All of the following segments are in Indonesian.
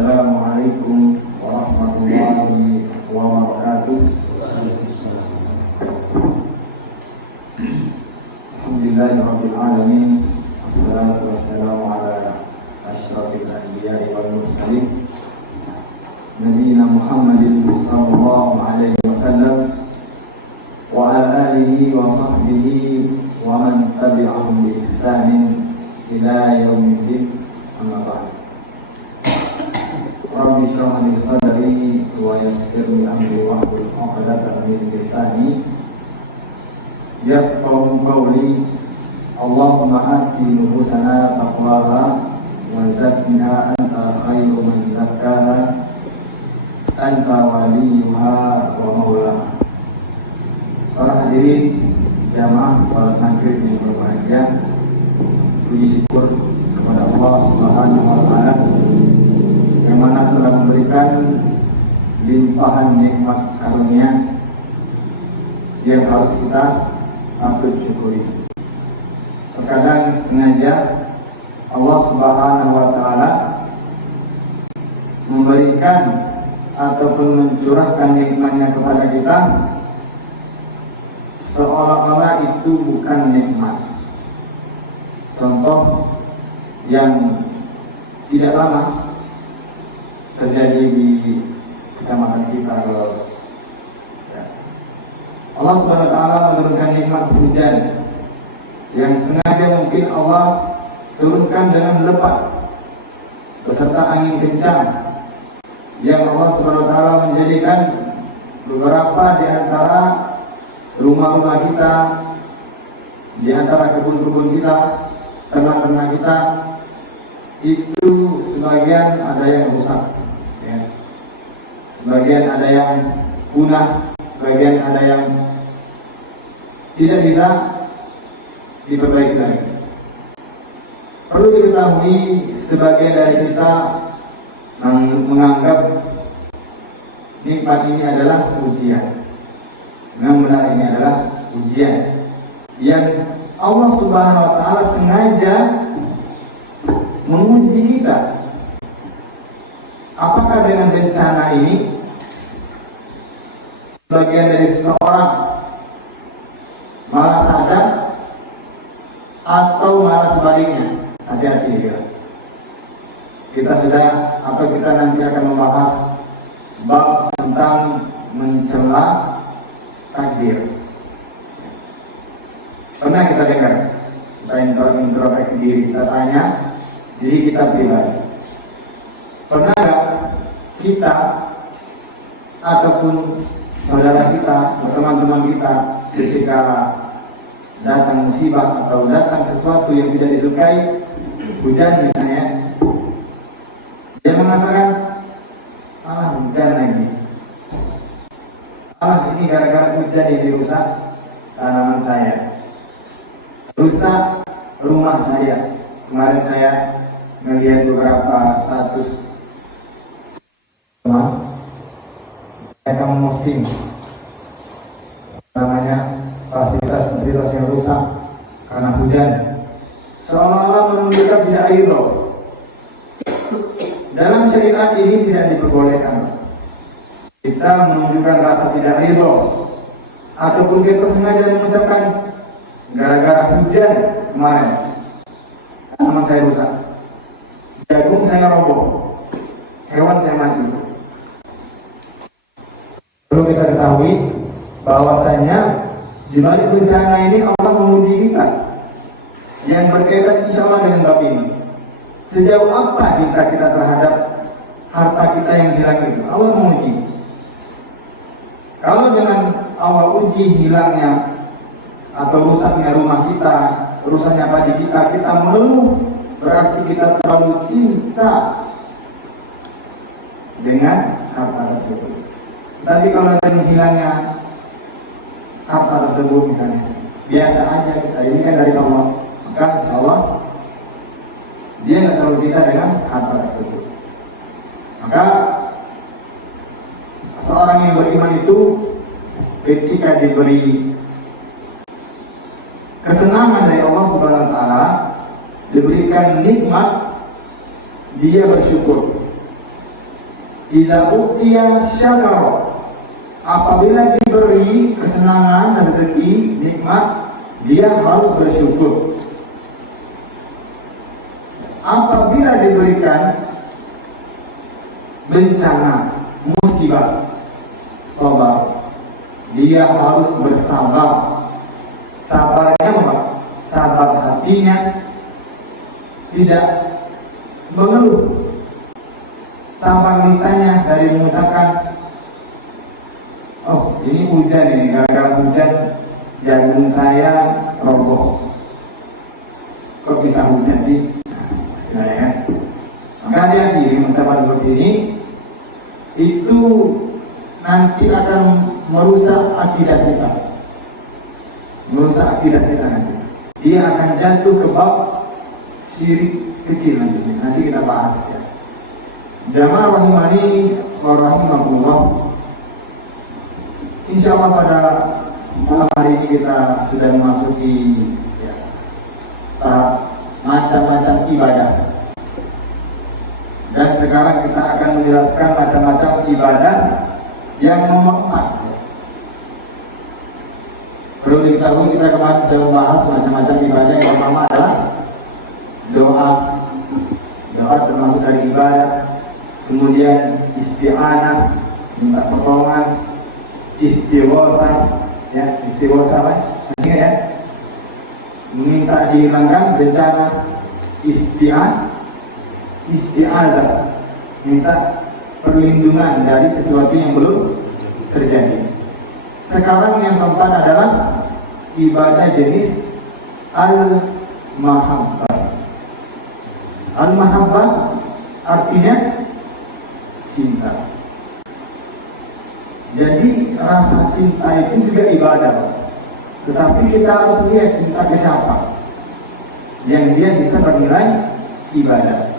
Assalamualaikum warahmatullahi wabarakatuh. Alhamdulillahirabbil alamin. Wassalatu wassalamu ala asyrafil anbiya'i wal mursalin nabiyina Muhammadin sallallahu alaihi wasallam wa ala alihi wa sahbihi wa man tabi'ahum bi ihsanin ila yaumiddin. Amma ba'd. Rabbi shrah li sadri wa yassir li amri wahlul 'uqdatam min lisani yafqahu qawli. Allahumma ati nufusana taqwaha wa zakkiha anta khairu man zakkaha anta waliyuha wa maulaha. Para hadirin jamaah salat maghrib yang berbahagia, puji syukur kepada Allah Subhanahu wa taala yang mana telah memberikan limpahan nikmat karunia yang harus kita patut syukuri. Terkadang sengaja Allah Subhanahu wa taala memberikan ataupun mencurahkan nikmatnya kepada kita seolah-olah itu bukan nikmat. Contoh yang tidak lama terjadi di kecamatan kita, Allah Subhanahu wa taala menurunkan nikmat hujan yang sengaja mungkin Allah turunkan dengan lebat beserta angin kencang, yang Allah Subhanahu wa taala menjadikan beberapa di antara rumah-rumah kita, di antara kebun-kebun kita, ternak-ternak kita itu sebagian ada yang rusak, ya. Sebagian ada yang punah, sebagian ada yang tidak bisa diperbaiki lagi. Perlu diketahui sebagian dari kita menganggap nikmat ini adalah ujian. Memang benar, ini adalah ujian yang Allah Subhanahu wa taala sengaja menguji kita. Apakah dengan bencana ini sebagian dari seseorang malah sadar atau malah sebaliknya? Hati-hati ya. Kita sudah atau kita nanti akan membahas bab tentang mencela takdir. Pernah kita dengar, kita introspeksi diri, kita tanya diri kita pribadi, pernah nggak kita ataupun saudara kita atau teman-teman kita ketika datang musibah atau datang sesuatu yang tidak disukai, hujan misalnya, dia mengatakan, hujan lagi, ini gara-gara hujan ini rusak tanaman saya, rusak rumah saya. Kemarin saya melihat beberapa status mereka memposting namanya fasilitas yang rusak karena hujan, seolah-olah menunjukkan tidak ridho. Dalam syariat ini tidak diperbolehkan kita menunjukkan rasa tidak ridho ataupun kita sengaja mengucapkan gara-gara hujan kemarin tanaman saya rusak, jagung saya roboh, hewan saya mati. Perlu kita ketahui bahwasanya di balik bencana ini Allah menguji kita yang berkaitan insya Allah dengan bab ini. Sejauh apa cinta kita terhadap harta kita yang hilang itu? Allah menguji. Kalau dengan Allah uji hilangnya atau rusaknya rumah kita, rusaknya padi kita, kita mengeluh, berarti kita terlalu cinta dengan harta tersebut. Tapi kalau dengan hilangnya harta tersebut misalnya, biasa aja kita, ini kan dari Allah, maka insya Allah dia nggak terlalu cinta dengan harta tersebut. Maka seorang yang beriman itu ketika diberi kesenangan dari Allah Subhanahu wa taala, diberikan nikmat, dia bersyukur. Iza utiya syakara, apabila diberi kesenangan, rezeki, nikmat, dia harus bersyukur. Apabila diberikan bencana, musibah, sabar, dia harus bersabar. Sabarnya apa? Sabar hatinya, tidak mengeluh. Sabar lisannya dari mengucapkan, oh ini hujan ini, gara-gara hujan jagung saya roboh. Kok bisa hujan sih? Nah, ya. Maka hati-hati mengucapkan seperti ini, itu nanti akan merusak akidah kita. Merusak akidah kita nanti. Dia akan jatuh ke bab syirik kecil nanti. Nanti kita bahas ya. Jamaah rahimani wa rahimakumullah. Insyaallah pada malam hari ini kita sudah memasuki ya, tahap macam-macam ibadah. Dan sekarang kita akan menjelaskan macam-macam ibadah yang nomor 4. Perlu diketahui kita kemarin sudah membahas macam-macam ibadah. Yang pertama adalah doa. Doa termasuk dari ibadah. Kemudian isti'anah, minta pertolongan, istighosah, ya istighosah lah, ya, minta dihilangkan bencana, isti'adzah, minta perlindungan dari sesuatu yang belum terjadi. Sekarang yang keempat adalah ibadah jenis al-mahabbah. Al-mahabbah artinya cinta. Jadi rasa cinta itu juga ibadah. Tetapi kita harus lihat cinta ke siapa yang dia bisa bernilai ibadah.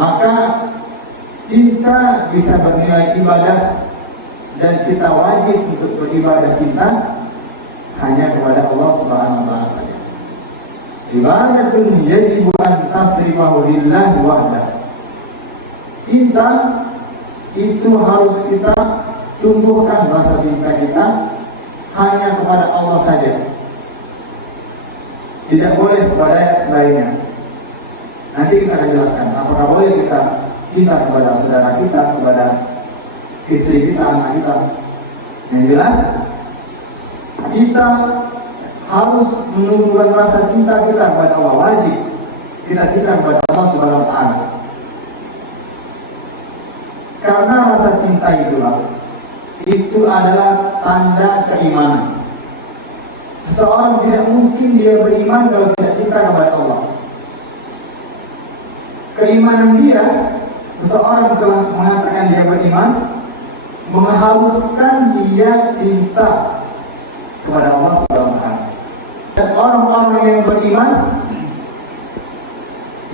Maka cinta bisa bernilai ibadah dan kita wajib untuk beribadah cinta hanya kepada Allah Subhanahu wa taala. Ibadatun yajibu an tasrifahu lillahi wahdah. Cinta itu harus kita tumbuhkan rasa cinta kita hanya kepada Allah saja. Tidak boleh kepada selainnya. Nanti kita akan jelaskan apakah boleh kita cinta kepada saudara kita, kepada istri kita, anak kita. Yang jelas kita harus menumbuhkan rasa cinta kita kepada Allah. Wajib kita cinta kepada Allah Subhanahu wa taala. Karena rasa cinta itu adalah tanda keimanan. Seseorang tidak mungkin dia beriman kalau tidak cinta kepada Allah. Keimanan dia, seseorang telah mengatakan dia beriman, mengharuskan dia cinta kepada Allah Subhanahu wa taala. Dan orang-orang yang beriman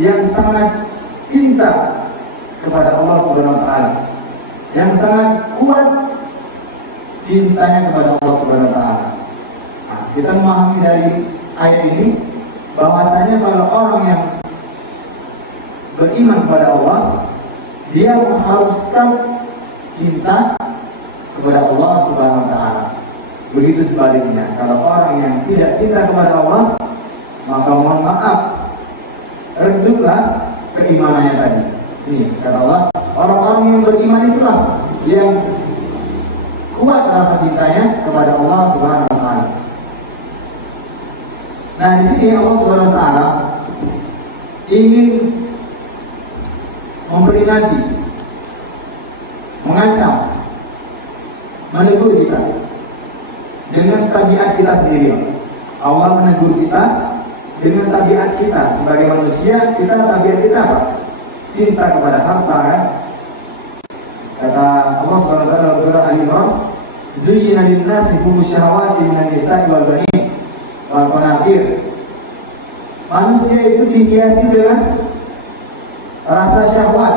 yang sangat cinta kepada Allah Subhanahu wa taala, yang sangat kuat cintanya kepada Allah Subhanahu wa taala. Nah, kita memahami dari ayat ini bahwasanya kalau orang yang beriman kepada Allah, dia mengharuskan cinta kepada Allah Subhanahu wa taala. Begitu sebaliknya, kalau orang yang tidak cinta kepada Allah, maka mohon maaf, reduplah keimanannya tadi. Ini kata Allah, orang-orang yang beriman itulah yang kuat rasa cintanya kepada Allah Subhanahu wa taala. Nah, di sini Allah Subhanahu wa taala ingin memperingati, mengancam, menegur kita dengan tabiat kita sendiri. Allah menegur kita dengan tabiat kita sebagai manusia. Kita tabiat kita apa? Cinta kepada harta, kan? Kata Allah SWT dalam surah Al-Imran, "Zuyyina lin-nasi hubbu syahawati minan nisa'i wal banin wal qanatir." Manusia itu dihiasi dengan rasa syahwat.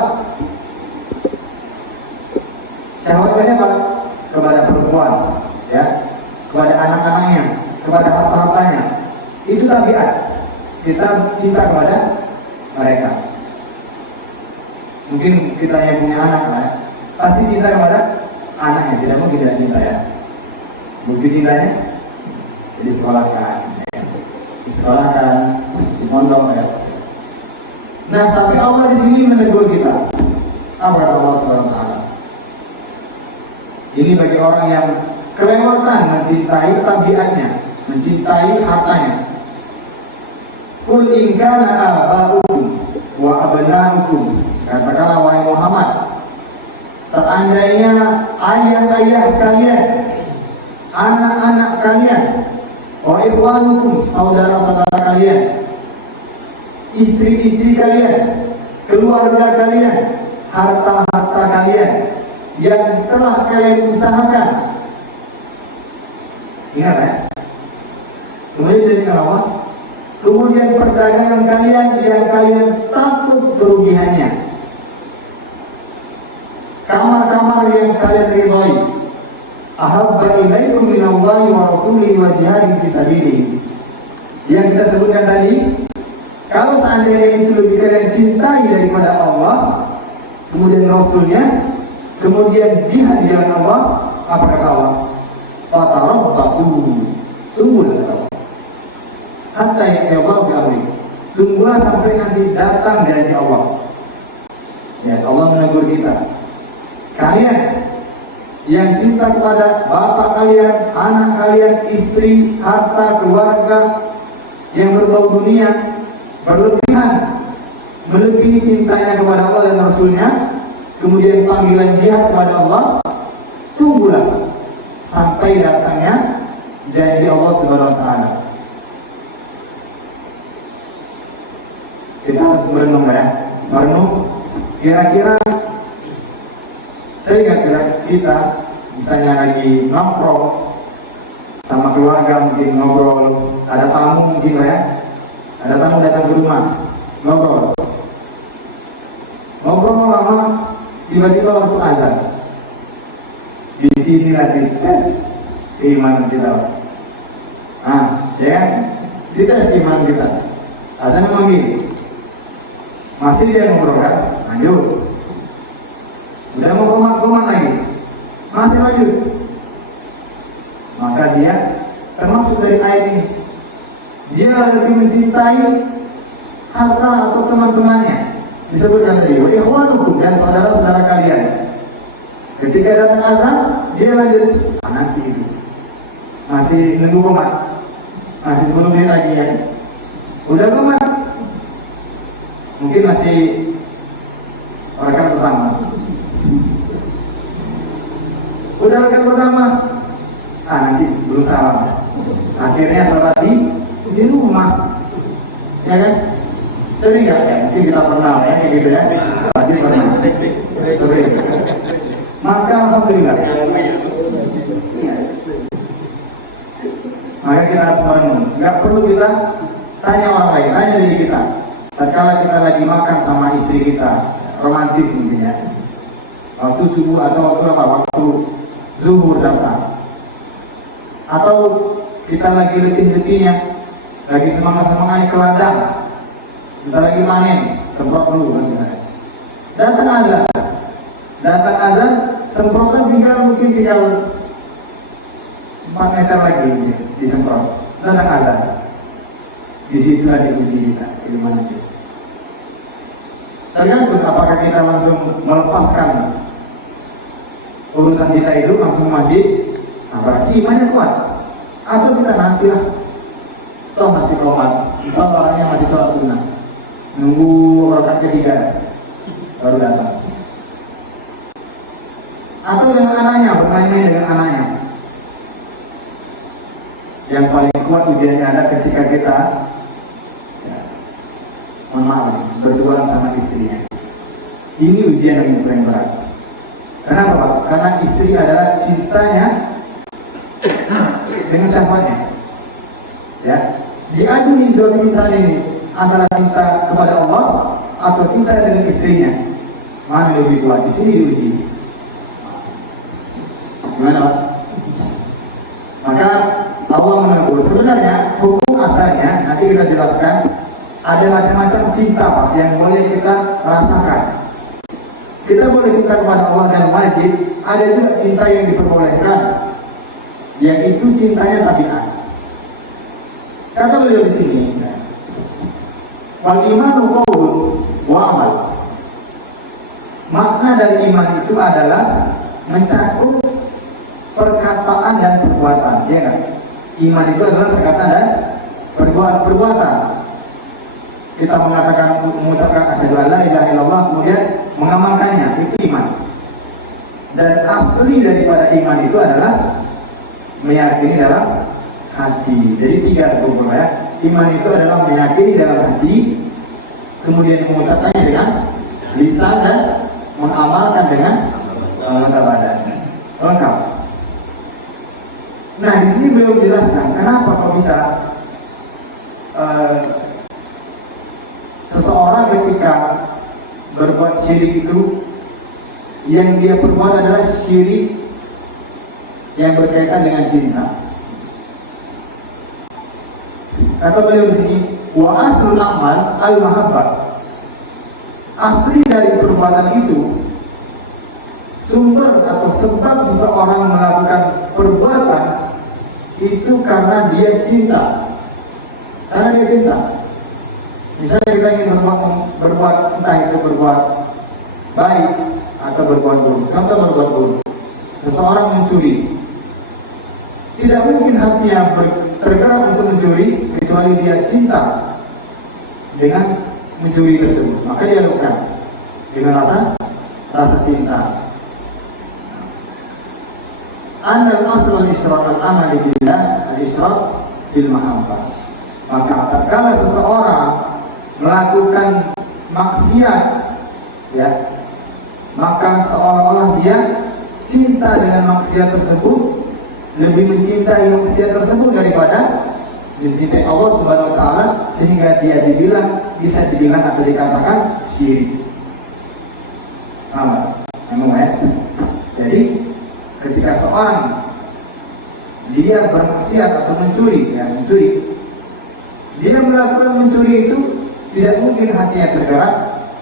Syahwatnya apa? Kepada perempuan, ya, kepada anak-anaknya, kepada harta-hartanya. Itu tabiat. Kita cinta kepada mereka. Mungkin kita yang punya anak lah, pasti cinta kepada anaknya, tidak mungkin tidak cinta ya. Bukti cintanya, jadi sekolahkan, disekolahkan, dimondok ya. Nah, tapi Allah di sini menegur kita. Apa kata Allah Subhanahu wa taala? Ini bagi orang yang kelewatan mencintai tabiatnya, mencintai hartanya. Qul in kana aba'ukum wa abna'ukum, katakanlah wahai Muhammad, seandainya ayah-ayah kalian, anak-anak kalian, wa ikhwanukum, saudara-saudara kalian, istri-istri kalian, keluarga kalian, harta-harta kalian yang telah kalian usahakan. Ingat ya. Kemudian dari apa? Kemudian perdagangan kalian yang kalian takut kerugiannya, kamar-kamar yang kalian ridhai, ahabba ilaikum minallahi wa rasulihi wa jihadin fi sabilihi, yang kita sebutkan tadi. Kalau seandainya itu lebih kalian cintai daripada Allah, kemudian Rasulnya, kemudian jihad di jalan Allah, apa kata Allah? Fatarabbasu, tunggulah. Hatta ya'ti Allah bi-amri, tunggulah sampai nanti datang janji Allah. Ya, Allah menegur kita. Kalian yang cinta kepada bapak kalian, anak kalian, istri, harta, keluarga yang berbau dunia, berlebihan, melebihi cintanya kepada Allah dan Rasulnya, kemudian panggilan jihad kepada Allah, tunggulah sampai datangnya janji Allah Subhanahu wa taala. Kita harus merenung ya, merenung kira-kira saya ingat kita misalnya lagi nongkrong sama keluarga, mungkin ngobrol, ada tamu mungkin lah ya, ada tamu datang ke rumah, ngobrol lama, tiba-tiba waktu azan, di sini lagi tes keimanan kita. Ya, dites keimanan kita. Azan memanggil, masih dia ngobrol kan, lanjut. Udah mau komat lagi, masih lanjut. Maka dia termasuk dari ayat ini, dia lebih mencintai harta atau teman-temannya. Disebutkan tadi, wa ikhwanukum, dan saudara-saudara kalian. Ketika datang azan, dia lanjut, nanti itu masih nunggu komat, masih 10 menit lagi ya. Udah komat, mungkin masih rekan pertama. Udah rekan pertama, nanti belum salam. Akhirnya salat di rumah, ya kan? Sering nggak ya? Mungkin kita pernah ya, kayak gitu ya. Pasti pernah. Sering. Maka alhamdulillah. Maka kita harus merenung. Nggak perlu kita tanya orang lain, tanya diri kita. Tatkala kita lagi makan sama istri kita, romantis mungkin ya, waktu subuh atau waktu apa? Waktu zuhur datang, atau kita lagi letih-letihnya, lagi semangat-semangatnya ke ladang, kita lagi panen, semprot dulu kan. Datang azan, semprotan tinggal 4 meter lagi disemprot. Datang azan, di situlah diuji kita, gimana kita. Tergantung apakah kita langsung melepaskan urusan kita itu langsung masjid, berarti imannya kuat, atau kita nantilah, toh masih komat, toh orangnya masih sholat sunnah, nunggu rakaat ketiga baru datang. Atau dengan anaknya, bermain-main dengan anaknya. Yang paling kuat ujiannya ada ketika kita mohon maaf, berduaan sama istrinya. Ini ujian yang paling berat. Kenapa Pak? Karena istri adalah cintanya dengan syahwatnya. Ya, diadu nih dua cinta ini, antara cinta kepada Allah atau cinta dengan istrinya. Mana lebih kuat? Di sini diuji. Gimana Pak? Maka Allah menegur. Sebenarnya hukum asalnya nanti kita jelaskan, ada macam-macam cinta Pak yang boleh kita rasakan. Kita boleh cinta kepada Allah dan wajib, ada juga cinta yang diperbolehkan, yaitu cintanya tabiat. Kata beliau di sini, wal imanu qaulun wa amal. Makna dari iman itu adalah mencakup perkataan dan perbuatan, ya kan? Iman itu adalah perkataan dan perbuatan. Kita mengatakan, mengucapkan asyhadu an la ilaha illallah, kemudian mengamalkannya, itu iman. Dan asli daripada iman itu adalah meyakini dalam hati. Jadi 3 rukun ya. Iman itu adalah meyakini dalam hati, kemudian mengucapkannya dengan lisan dan mengamalkan dengan anggota badan. Lengkap. Nah, di sini beliau menjelaskan kenapa kok bisa seseorang ketika berbuat syirik itu, yang dia perbuat adalah syirik yang berkaitan dengan cinta. Kata beliau di sini, wa aslul amal al mahabbah. Asli dari perbuatan itu, sumber atau sebab seseorang melakukan perbuatan itu karena dia cinta. Karena dia cinta. Misalnya kita ingin berbuat entah itu berbuat baik atau berbuat buruk. Contoh berbuat buruk. Seseorang mencuri. Tidak mungkin hatinya tergerak untuk mencuri kecuali dia cinta dengan mencuri tersebut. Maka dia lakukan dengan rasa cinta. Anal asal al-isyraq al-amali billah al-isyraq fil mahabbah. Maka tatkala seseorang melakukan maksiat, ya, maka seolah-olah dia cinta dengan maksiat tersebut, lebih mencintai maksiat tersebut daripada mencintai Allah Subhanahu wa taala, sehingga dia bisa dibilang atau dikatakan syirik. Memang ya. Jadi ketika seorang dia bermaksiat atau mencuri, dia melakukan mencuri itu, tidak mungkin hatinya tergerak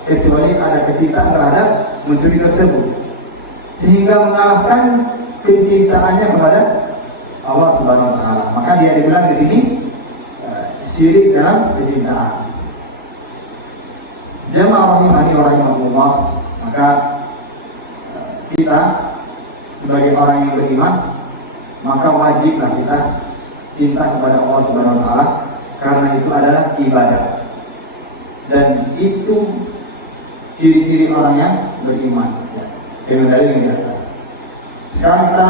kecuali ada kecintaan terhadap mencuri tersebut, sehingga mengalahkan kecintaannya kepada Allah Subhanahu wa taala. Maka dia dibilang di sini syirik dalam kecintaan. Jamaah rahimani wa rahimakumullah. Maka kita sebagai orang yang beriman, maka wajiblah kita cinta kepada Allah Subhanahu wa taala, karena itu adalah ibadah. Dan itu ciri-ciri orang yang beriman, ya. Dengan dalil yang di atas. Sekarang kita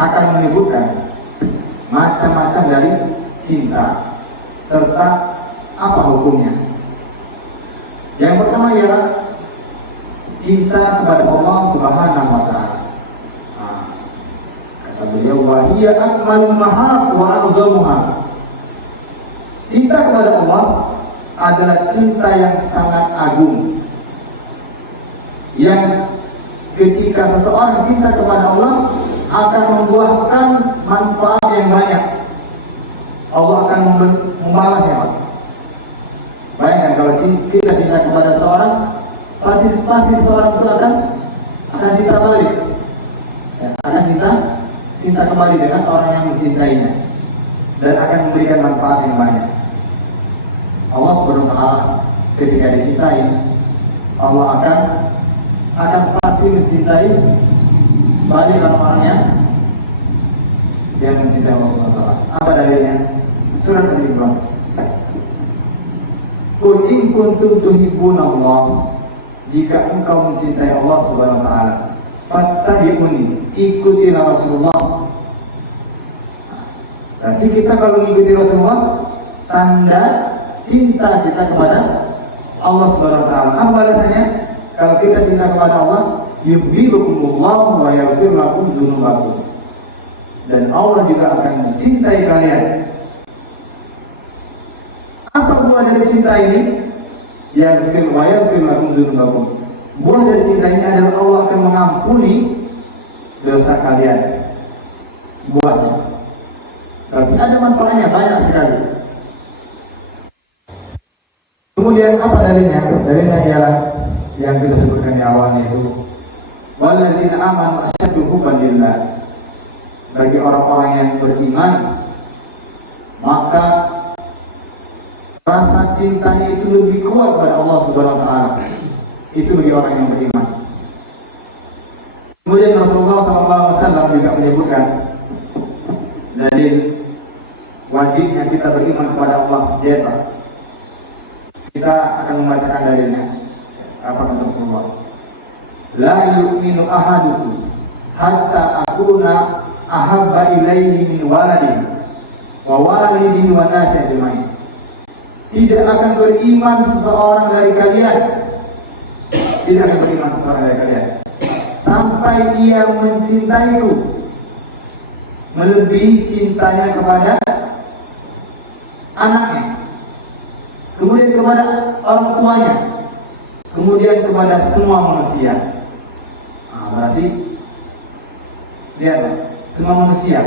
akan menyebutkan macam-macam dari cinta serta apa hukumnya. Yang pertama ialah cinta kepada Allah Subhanahu wa taala. Kata beliau, wa hiya akmalul mahab wa a'zamuha. Cinta kepada Allah adalah cinta yang sangat agung, yang ketika seseorang cinta kepada Allah akan membuahkan manfaat yang banyak. Allah akan membalasnya. Bayangkan kalau kita cinta kepada seorang, pasti seorang itu akan cinta balik, akan cinta kembali dengan orang yang mencintainya, dan akan memberikan manfaat yang banyak. Allah Subhanahu wa taala ketika dicintai, Allah akan pasti mencintai balik orang-orang yang mencintai Allah Subhanahu wa taala. Apa dalilnya? Surat Al-Imran. Qul in kuntum tuhibbunallah, jika engkau mencintai Allah Subhanahu wa taala, fattabi'uni, ikutilah Rasulullah. Berarti kita kalau mengikuti Rasulullah, tanda cinta kita kepada Allah Subhanahu wa taala. Apa balasannya? Kalau kita cinta kepada Allah, yuhibbukumullah wa yaghfir lakum dzunubakum. Dan Allah juga akan mencintai kalian. Apa buah dari cinta ini? Yaghfir wa yaghfir lakum dzunubakum. Buah dari cinta ini adalah Allah akan mengampuni dosa kalian. Buahnya. Berarti ada manfaatnya banyak sekali. Kemudian apa dalilnya? Dalilnya ialah yang kita sebutkan di awalnya itu walladzina amanu asyaddu hubban lillah. Bagi orang-orang yang beriman, maka rasa cintanya itu lebih kuat pada Allah Subhanahu wa taala. Itu bagi orang yang beriman. Kemudian Rasulullah SAW juga menyebutkan dalil wajibnya kita beriman kepada Allah. Kita akan membacakan dalilnya. Apa kata Rasulullah? La yu'minu ahadukum hatta akuna ahabba ilaihi min waladihi wa walidihi wa nasi ajma'in. Tidak akan beriman seseorang dari kalian, tidak akan beriman seseorang dari kalian sampai ia mencintaiku melebihi cintanya kepada anaknya, kemudian kepada orang tuanya, kemudian kepada semua manusia. Berarti lihat, semua manusia.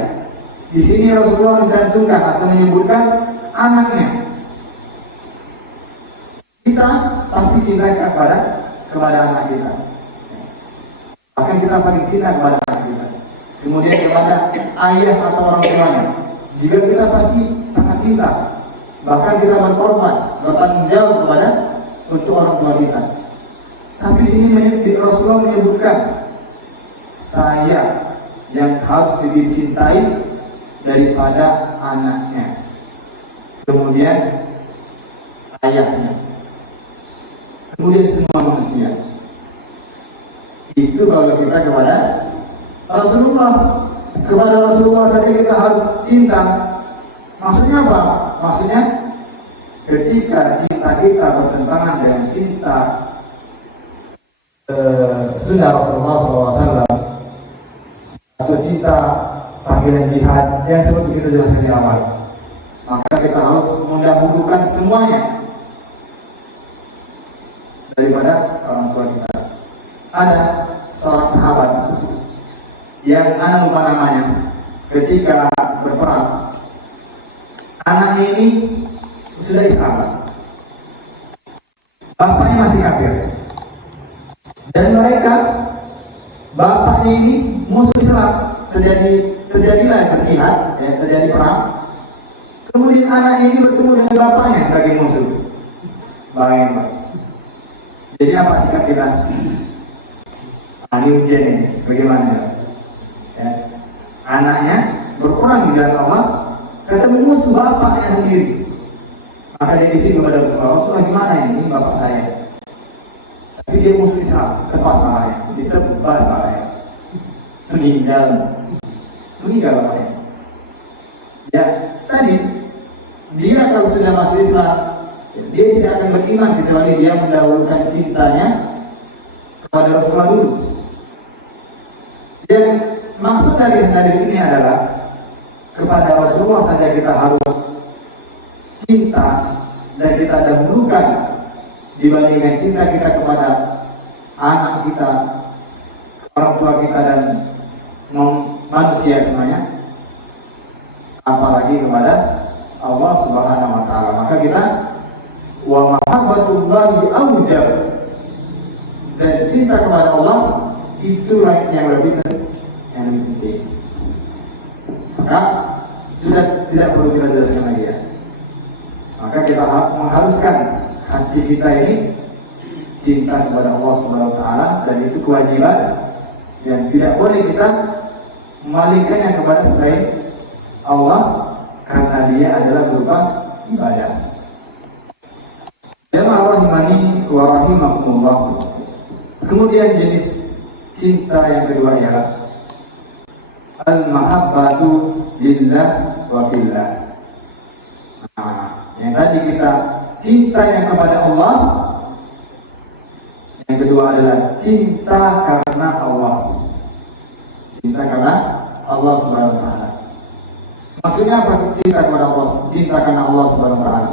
Di sini Rasulullah mencantumkan atau menyebutkan anaknya. Kita pasti cinta kepada anak kita. Bahkan kita paling cinta kepada anak kita. Kemudian kepada ayah atau orang tuanya. Juga kita pasti sangat cinta. Bahkan kita berkorban, bertanggung jawab kepada untuk orang tua kita. Tapi di sini Rasulullah menyebutkan saya yang harus lebih dicintai daripada anaknya, kemudian ayahnya, kemudian semua manusia. Itu kalau kita kepada Rasulullah. Kepada Rasulullah saja kita harus cinta. Maksudnya apa? Maksudnya ketika cinta kita bertentangan dengan cinta sunnah Rasulullah SAW atau cinta panggilan jihad yang seperti kita jelaskan di awal, maka kita harus mendahulukan semuanya daripada orang tua kita. Ada seorang sahabat yang anak lupa namanya, ketika berperang anaknya ini sudah Islam, bapaknya masih kafir, dan mereka bapaknya ini musuh Islam. Terjadilah berjihad, terjadi perang. Kemudian anak ini bertemu dengan bapaknya sebagai musuh. Bagaimana? Jadi apa sikap kita? Ini ujian ini, bagaimana? Ya. Anaknya berperang di dalam Allah, ketemu musuh bapaknya sendiri. Maka dia isi kepada Rasulullah, gimana ini bapak saya? Tapi dia musuh Islam, lepas marahnya, ditebas marahnya, meninggal bapaknya. Ya, tadi dia kalau sudah masuk Islam, dia tidak akan beriman kecuali dia mendahulukan cintanya kepada Rasulullah dulu. Dan maksud dari ini adalah kepada Rasulullah saja kita harus cinta dan kita dahulukan dibandingkan cinta kita kepada anak kita, orang tua kita dan manusia semuanya, apalagi kepada Allah Subhanahu wa taala. Maka kita wa mahabbatullahi awjab, dan cinta kepada Allah itulah yang lebih penting. Maka sudah tidak perlu kita jelaskan lagi ya. Maka kita mengharuskan hati kita ini cinta kepada Allah Subhanahu wa taala, dan itu kewajiban yang tidak boleh kita memalingkannya kepada selain Allah, karena dia adalah berupa ibadah. Jamaah rahimani wa rahimakumullah. Kemudian jenis cinta yang kedua ialah al-mahabbatu lillah wa fillah. Yang tadi kita cinta yang kepada Allah, yang kedua adalah cinta karena Allah. Cinta karena Allah Subhanahu wa taala. Maksudnya apa cinta kepada Allah? Cinta karena Allah Subhanahu wa taala.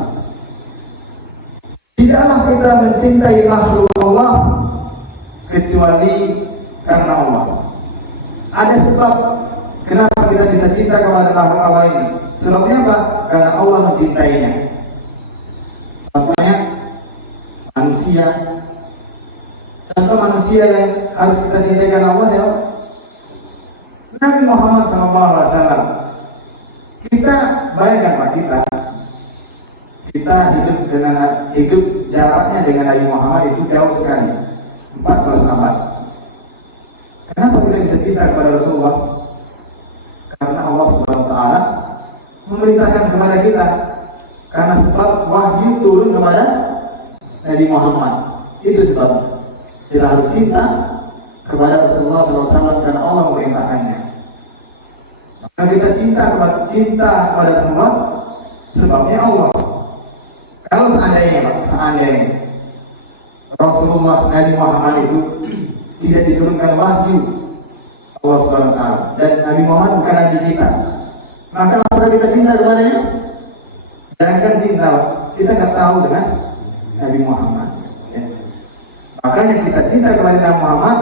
Tidaklah kita mencintai makhluk Allah kecuali karena Allah. Ada sebab kenapa kita bisa cinta kepada makhluk Allah ini. Sebabnya apa? Karena Allah mencintainya. Contohnya manusia, Contoh manusia yang harus kita cintai karena Allah siapa? Nabi Muhammad SAW. Kita bayangkan Pak, kita hidup jaraknya dengan Nabi Muhammad itu jauh sekali, 14 abad. Kenapa kita bisa cinta kepada Rasulullah? Karena Allah Subhanahu Wa Taala memerintahkan kepada kita, karena sebab wahyu turun kepada Nabi Muhammad. Itu sebabnya kita harus cinta kepada Rasulullah SAW karena Allah memerintahkannya. Maka kita cinta kepada Rasulullah sebabnya Allah. Kalau seandainya Rasulullah Nabi Muhammad itu tidak diturunkan wahyu Allah Subhanahu Wa Taala dan Nabi Muhammad bukan Nabi kita, maka apakah kita cinta kepadanya? Jangankan cinta, kita nggak tahu dengan Nabi Muhammad. Ya. Makanya kita cinta kepada Nabi Muhammad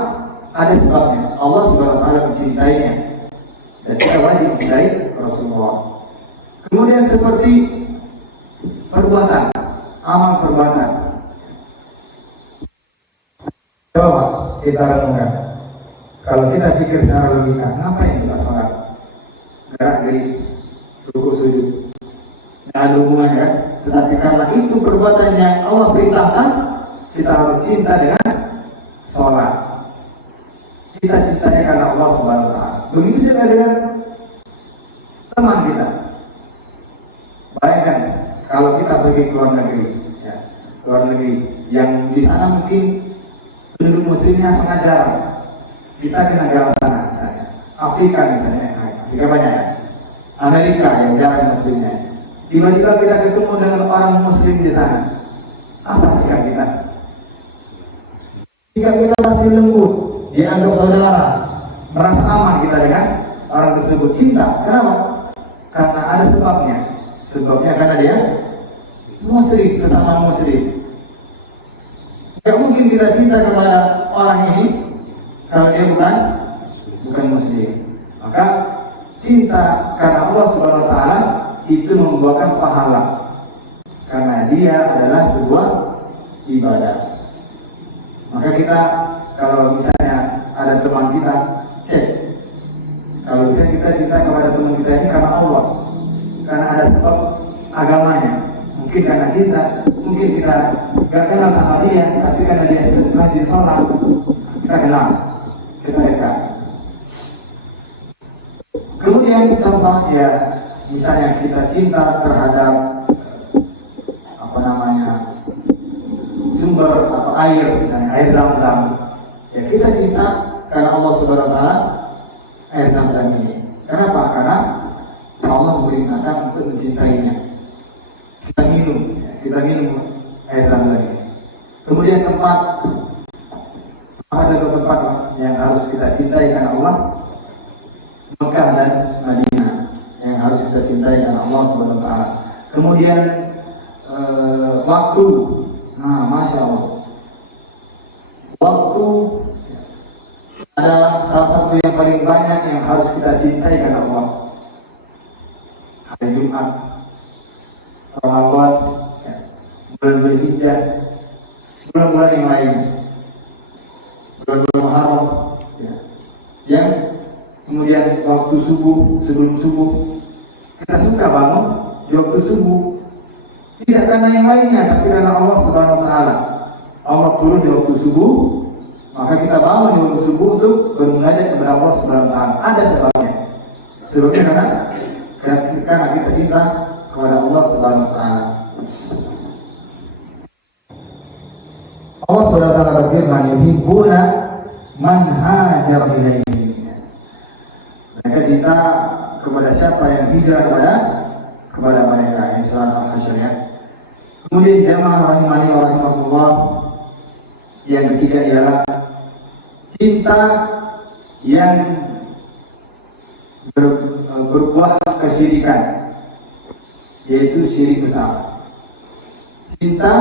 ada sebabnya. Allah Subhanahu Wa Taala mencintainya dan kita wajib mencintai Rasulullah. Kemudian seperti perbuatan, amal perbuatan. Coba kita renungkan. Kalau kita pikir secara logika, ngapain kita sholat? Gerak-gerik, rukuk sujud, nggak ada hubungannya kan? Tetapi karena itu perbuatan yang Allah perintahkan, kita harus cinta dengan sholat. Kita cintanya karena Allah Subhanahu Wa Taala. Begitu juga dengan teman kita. Bayangkan kalau kita pergi ke luar negeri, ya, luar negeri yang di sana mungkin penduduk muslimnya sangat jarang. Kita ke negara sana, misalnya Afrika misalnya, Afrika banyak ya. Amerika yang jarang muslimnya. Tiba-tiba kita ketemu dengan orang muslim di sana. Apa sikap kita? Sikap kita pasti lembut, dianggap saudara, merasa aman kita dengan orang tersebut. Cinta, kenapa? Karena ada sebabnya. Sebabnya karena dia musyrik, sesama musyrik. Tidak mungkin kita cinta kepada orang ini kalau dia bukan muslim. Maka cinta karena Allah Subhanahu Wa Taala itu membuahkan pahala karena dia adalah sebuah ibadah. Maka kita kalau misalnya ada teman kita, cek. Kalau bisa kita cinta kepada teman kita ini karena Allah, karena ada sebab agamanya. Mungkin karena cinta, mungkin kita gak kenal sama dia, tapi karena dia rajin sholat, kita kenal, kita dekat. Kemudian contoh ya, misalnya kita cinta terhadap sumber atau air, misalnya air Zam-Zam. Ya kita cinta karena Allah Subhanahu Wa Taala air Zam-Zam ini. Kenapa? Karena Allah memerintahkan untuk mencintainya. Kita minum air Zam-Zam ini. Kemudian tempat, apa contoh tempat yang harus kita cintai karena Allah? Mekah dan Madinah yang harus kita cintai karena Allah Subhanahu Wa Taala. Kemudian waktu, nah masya Allah, waktu adalah salah satu yang paling banyak yang harus kita cintai karena Allah. Hari Jumat, Ramadan, bulan Dzulhijjah, bulan-bulan yang lain, bulan-bulan Muharram, yang kemudian waktu subuh, sebelum subuh, kita suka bangun di waktu subuh. Tidak karena yang lainnya, tapi karena Allah Subhanahu Wa Taala. Allah turun di waktu subuh, maka kita bangun di waktu subuh untuk bermunajat kepada Allah Subhanahu Wa Taala. Ada sebabnya. Sebabnya karena kita cinta kepada Allah Subhanahu Wa Taala. Allah Subhanahu Wa Taala berfirman, "Yuhibbuna man hajar ilaihi." Mereka cinta kepada siapa yang hijrah kepada mereka. Ini surat Al-Hasyr ya. Kemudian jamaah rahimani wa rahimakumullah, yang ketiga ialah cinta yang berbuah kesyirikan, yaitu syirik besar. Cinta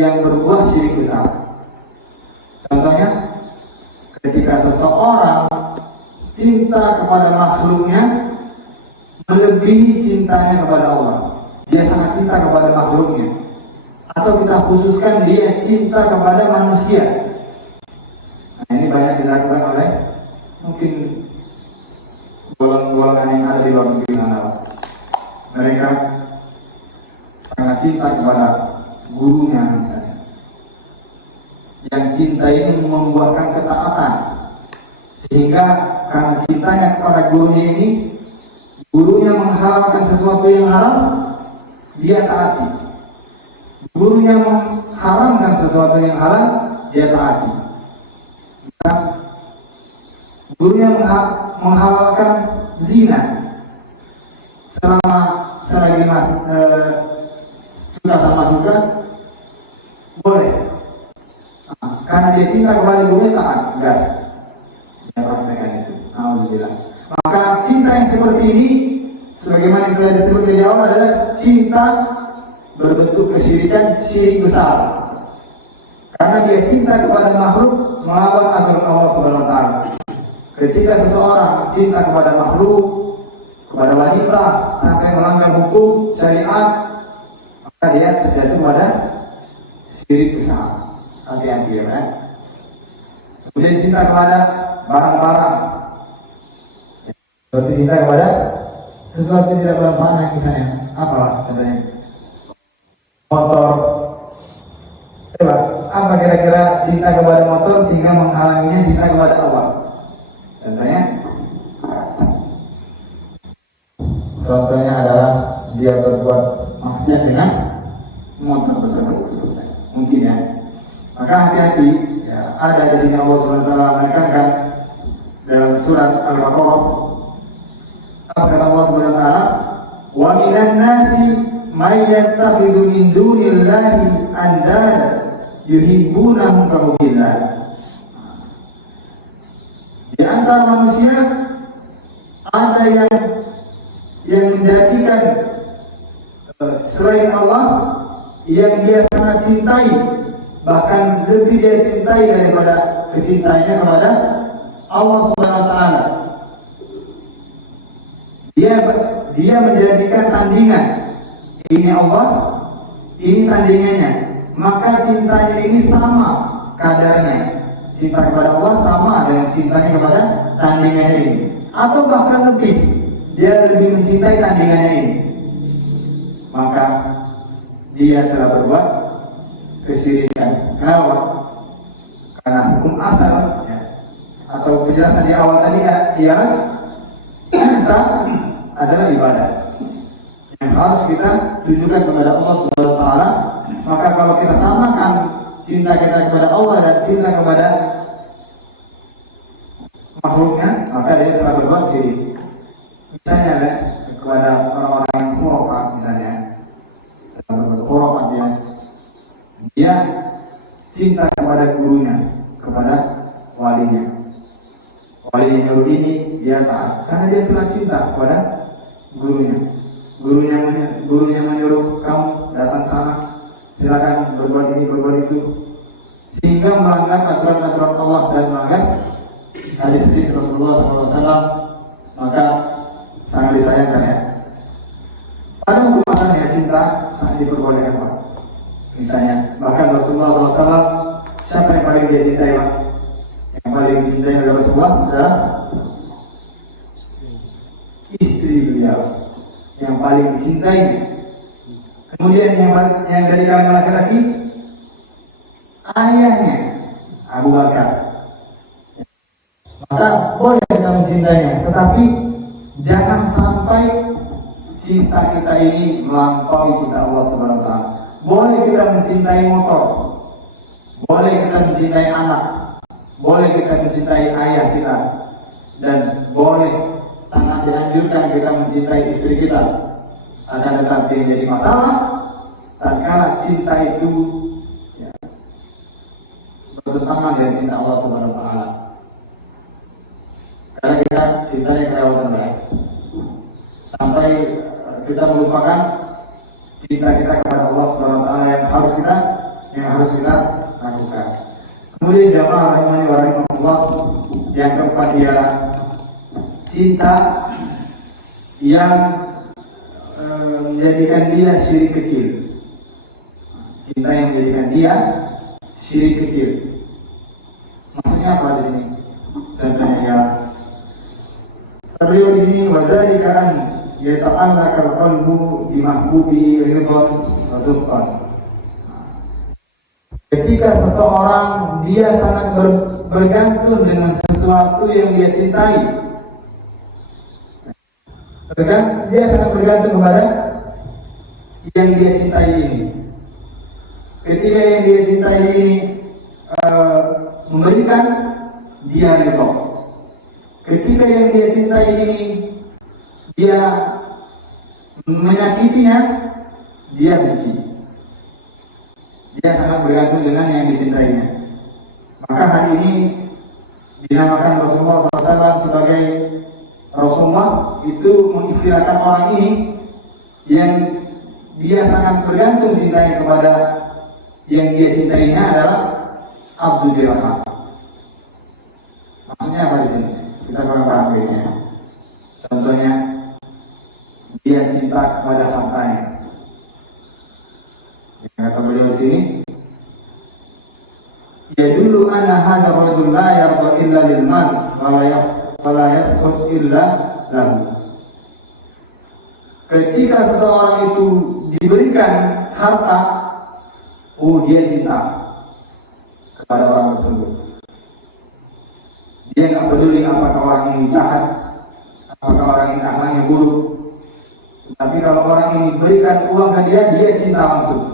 yang berbuah syirik besar. Contohnya, ketika seseorang cinta kepada makhluknya melebihi cintanya kepada Allah. Dia sangat cinta kepada makhluknya. atau kita khususkan dia cinta kepada manusia. Nah, ini banyak dilakukan oleh mungkin golongan yang ada di luar negeri sana. Mereka sangat cinta kepada gurunya misalnya. Yang cinta ini membuahkan ketaatan, sehingga karena cintanya kepada gurunya ini, gurunya menghalalkan sesuatu yang haram, dia taati. Gurunya mengharamkan sesuatu yang halal, dia taati. Misal, gurunya menghalalkan zina, selagi suka sama suka, boleh. Karena dia cinta kepada gurunya, taat, gas. Dia praktekkan itu. Alhamdulillah. Maka cinta yang seperti ini, sebagaimana yang telah disebut di awal, adalah cinta berbentuk kesyirikan, syirik besar. Karena dia cinta kepada makhluk melawan aturan Allah Subhanahu wa taala. Ketika seseorang cinta kepada makhluk, kepada wanita sampai melanggar hukum syariat, maka dia terjatuh pada syirik besar. Hati-hati ya kan. Kemudian cinta kepada barang-barang, seperti cinta kepada sesuatu yang tidak bermanfaat, misalnya apa contohnya? Motor. Coba, apa kira-kira cinta kepada motor sehingga menghalanginya cinta kepada Allah? Contohnya adalah dia berbuat maksiat dengan motor tersebut. Mungkin ya. Maka hati-hati. Ya, ada di sini Allah SWT menekankan dalam surat Al-Baqarah. Apa kata Allah SWT? Wa minan nasi may yattakhidhu min dunillahi andada yuhibbunahum kahubbillah. Di antara manusia ada yang menjadikan selain Allah yang dia sangat cintai, bahkan lebih dia cintai daripada kecintaiannya kepada Allah Subhanahu wa taala. Dia menjadikan tandingan, ini Allah, ini tandingannya. Maka cintanya ini sama kadarnya. Cinta kepada Allah sama dengan cintanya kepada tandingannya ini, atau bahkan lebih, dia lebih mencintai tandingannya ini. Maka dia telah berbuat kesyirikan. Kenapa? Karena hukum asal ya, atau penjelasan di awal tadi ialah cinta adalah ibadah yang harus kita tunjukkan kepada Allah Subhanahu wa taala. Maka kalau kita samakan cinta kita kepada Allah dan cinta kepada makhluknya, maka dia telah berbuat syirik. Misalnya kepada orang-orang yang khurafat, misalnya khurafat dia cinta kepada gurunya, kepada walinya. Walinya nyuruh ini, dia taat karena dia telah cinta kepada gurunya. Gurunya menyuruh kamu datang sana, silakan berbuat ini, berbuat itu, sehingga melanggar aturan-aturan Allah dan melanggar hadis-hadis Rasulullah SAW, maka sangat disayangkan ya. Pada hukum asalnya cinta sangat diperbolehkan Pak. Misalnya, bahkan Rasulullah SAW, siapa yang paling dia cintai Pak? Yang paling dicintai oleh Rasulullah adalah istri beliau, yang paling dicintai. Kemudian yang dari kalangan laki-laki, ayahnya Abu Bakar. Maka boleh kita mencintainya, tetapi jangan sampai cinta kita ini melampaui cinta Allah Subhanahu wa taala. Boleh kita mencintai motor, boleh kita mencintai anak, boleh kita mencintai ayah kita, dan boleh sangat dianjurkan kita mencintai istri kita. Akan tetapi yang jadi masalah, tatkala cinta itu ya, bertentangan dengan cinta Allah Subhanahu wa taala. Karena kita cintanya kelewatan baik, sampai kita melupakan cinta kita kepada Allah Subhanahu wa taala yang harus kita lakukan. Kemudian jamaah rahimani wa rahimakumullah, yang keempat ialah cinta yang menjadikan dia syirik kecil. cinta yang menjadikan dia syirik kecil. Maksudnya apa di sini? Contohnya ya, beliau di sini wadzalika an yata'allaka al-qalbu bi mahbubi ridwan wa zufan. Ketika seseorang dia sangat bergantung dengan sesuatu yang dia cintai, dia sangat bergantung kepada yang dia cintai ini. Ketika yang dia cintai ini memberikan, dia ridho. Ketika yang dia cintai ini dia menyakitinya, dia benci. Dia sangat bergantung dengan yang dicintainya. Maka hal ini dinamakan Rasulullah SAW sebagai Rasulullah, itu mengistilahkan orang ini yang dia sangat bergantung cintanya kepada yang dia cintainya adalah Abdul Dirham. Maksudnya apa di sini? Kita kurang paham ini. Contohnya, dia cinta kepada hartanya. Yang kata beliau di sini, ya dulu anna hadha rajul la yarda illa lil mal wa la yasqut illa lahu. Ketika seseorang itu diberikan harta, dia cinta kepada orang tersebut. Dia nggak peduli apakah orang ini jahat, apakah orang ini akhlaknya buruk. Tapi kalau orang ini berikan uang ke dia, dia cinta langsung.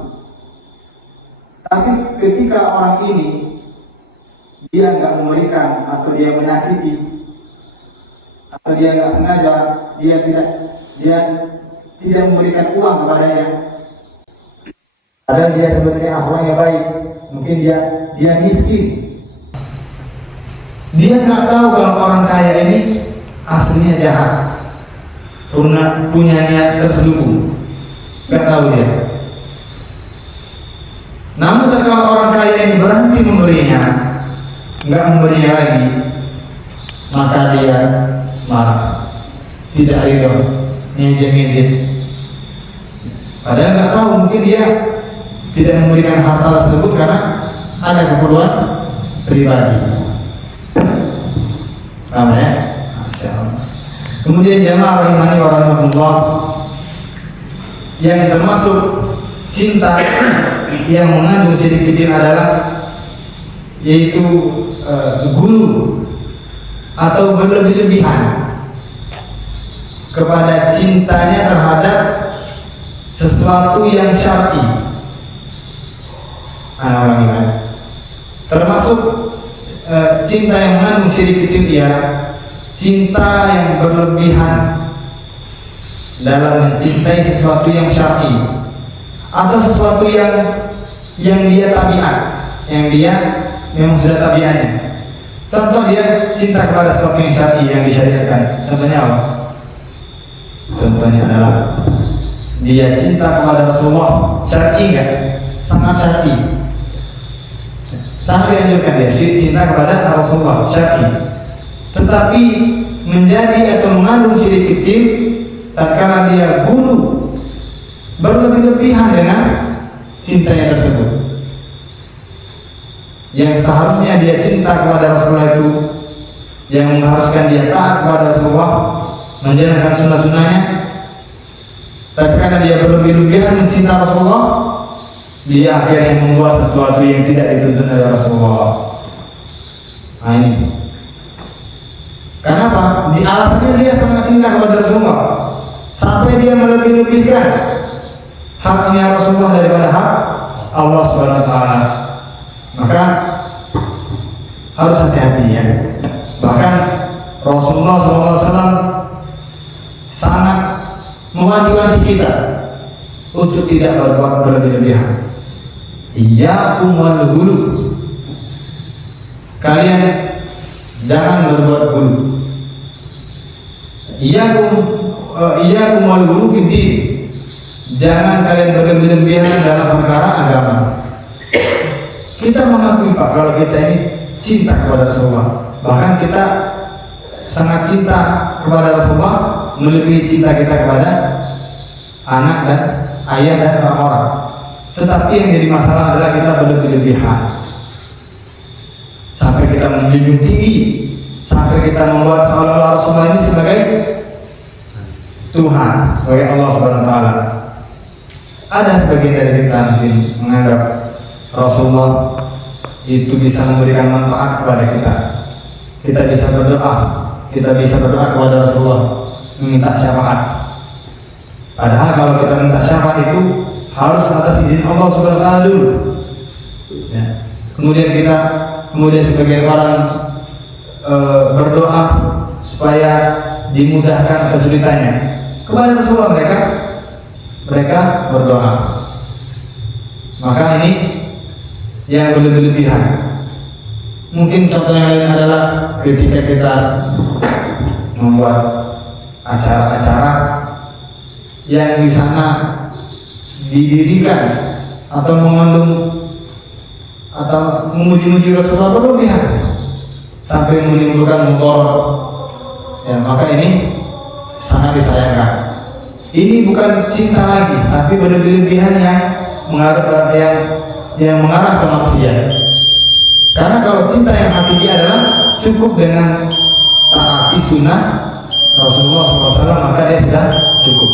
Tapi ketika orang ini dia nggak memberikan, atau dia menyakiti, atau dia nggak sengaja, dia tidak memberikan uang kepadanya, padahal dia sebenarnya akhlaknya baik, mungkin dia miskin. Dia nggak tahu kalau orang kaya ini aslinya jahat, punya niat terselubung, nggak tahu dia. Namun kalau orang kaya ini berhenti memberinya, nggak memberinya lagi, maka dia marah, tidak ridho, ngejek-ngejek. Padahal nggak tahu, mungkin dia tidak memberikan harta tersebut karena ada keperluan pribadi. Sama ya? Masya Allah. Kemudian jamaah rahimani wa rahmatullah, yang termasuk cinta yang mengandung syirik kecil adalah yaitu gulu atau berlebih-lebihan kepada cintanya terhadap sesuatu yang syar'i. Termasuk cinta yang mengandung syirik kecil dia cinta yang berlebihan dalam mencintai sesuatu yang syar'i atau sesuatu yang dia tabiat, yang dia memang sudah tabiatnya. Contoh, dia cinta kepada sesuatu yang syar'i, yang disyariatkan. Contohnya apa? Contohnya adalah dia cinta kepada Rasulullah. Syar'i enggak? Sangat syar'i. Sampai anjurkan dia cinta kepada Rasulullah, syar'i. Tetapi menjadi atau mengandung syirik kecil tatkala dia gulu, berlebih-lebihan dengan cintanya tersebut. Yang seharusnya dia cinta kepada Rasulullah itu, yang mengharuskan dia taat kepada Rasulullah, menjalankan sunnah-sunnahnya, tapi karena dia berlebih-lebihan mencinta Rasulullah, dia akhirnya membuat sesuatu yang tidak dituntut oleh Rasulullah. Nah ini. Kenapa? Di alasannya dia sangat cinta kepada Rasulullah, sampai dia melebih-lebihkan haknya Rasulullah daripada hak Allah Subhanahu wa taala. Maka harus hati-hati ya. Bahkan Rasulullah SAW sangat mewanti-wanti kita untuk tidak berbuat berlebih-lebihan. Iyyakum wal ghulu. Kalian jangan berbuat ghulu. Iyyakum wal ghulu fid din. Jangan kalian berlebih-lebihan dalam perkara agama. Kita mengakui Pak kalau kita ini cinta kepada Rasulullah. Bahkan kita sangat cinta kepada Rasulullah, melebihi cinta kita kepada anak dan ayah dan orang-orang. Tetapi yang jadi masalah adalah kita berlebih-lebihan sampai kita menjunjung tinggi, sampai kita membuat seolah-olah Rasulullah ini sebagai Tuhan, sebagai Allah Subhanahu wa taala. Ada sebagian dari kita mungkin menganggap Rasulullah itu bisa memberikan manfaat kepada kita. Kita bisa berdoa kepada Rasulullah, meminta syafaat. Padahal kalau kita minta syafaat itu harus atas izin Allah Subhanahu wa taala dulu. Ya. Kemudian sebagian orang berdoa supaya dimudahkan kesulitannya. Kepada Rasulullah mereka berdoa. Maka ini yang berlebihan. Mungkin contoh yang lain adalah ketika kita membuat acara-acara yang di sana didirikan atau mengandung atau memuji-muji Rasulullah berlebihan sampai menimbulkan mudarat, ya, maka ini sangat disayangkan. Ini bukan cinta lagi, tapi berlebihan yang mengarah ke maksiat. Karena kalau cinta yang hakiki adalah cukup dengan taati sunnah Rasulullah SAW, maka dia sudah cukup.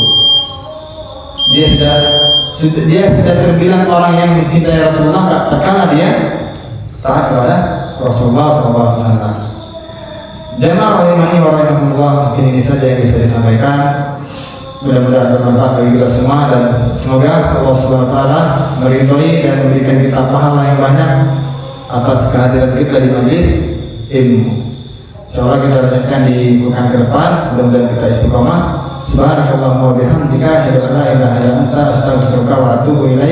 Dia sudah terbilang orang yang mencintai Rasulullah karena dia taat kepada Rasulullah SAW. Jamaah rahimani wa rahimakumullah, mungkin ini saja yang bisa disampaikan. Mudah-mudahan bermanfaat bagi kita semua, dan semoga Allah Subhanahu wa taala meridhai dan memberikan kita pahala yang banyak atas kehadiran kita di majelis ilmu. Insyaallah kita lanjutkan di pekan ke depan, mudah-mudahan kita istiqomah. Subhanakallahumma wa bihamdika asyhadu an la ilaha illa anta astaghfiruka wa atubu ilaik.